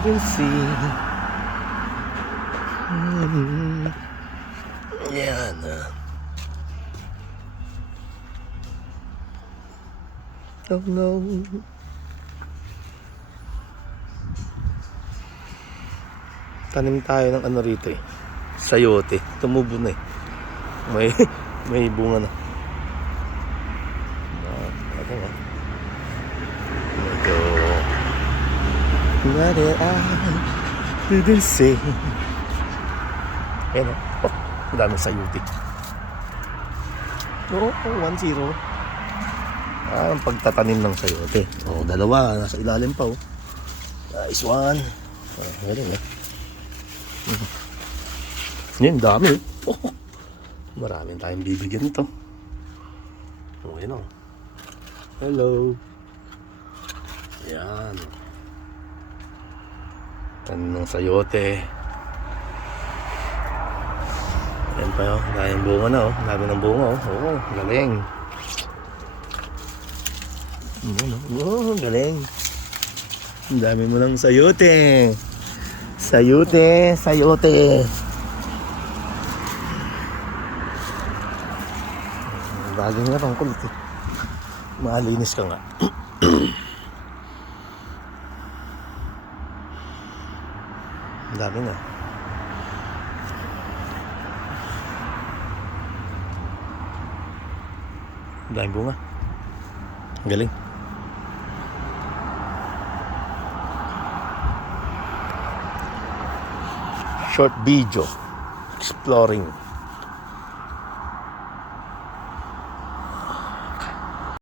didn't see. Yan Oh no. Tanim tayo ng ano rito sayote. Tumubo na may bunga na. Ito nga. Ito. What did I didn't say? Ayan oh. Ang daming sayote. Oo, 1-0. Ang pagtatanim ng sayote. Dalawa. Nasa ilalim pa Nice one. Galing Yan, dami maraming tayong bibigyan ito. Yan hello. Yan. Tanim ng sayote. Yan pa daming bunga na dami ng bunga galing. Galing. Ang dami mo ng sayote. Sayote. Bagay nga pang kulit Malinis ka nga. Ang dami nga. Ang dami bunga. Galing. Short video exploring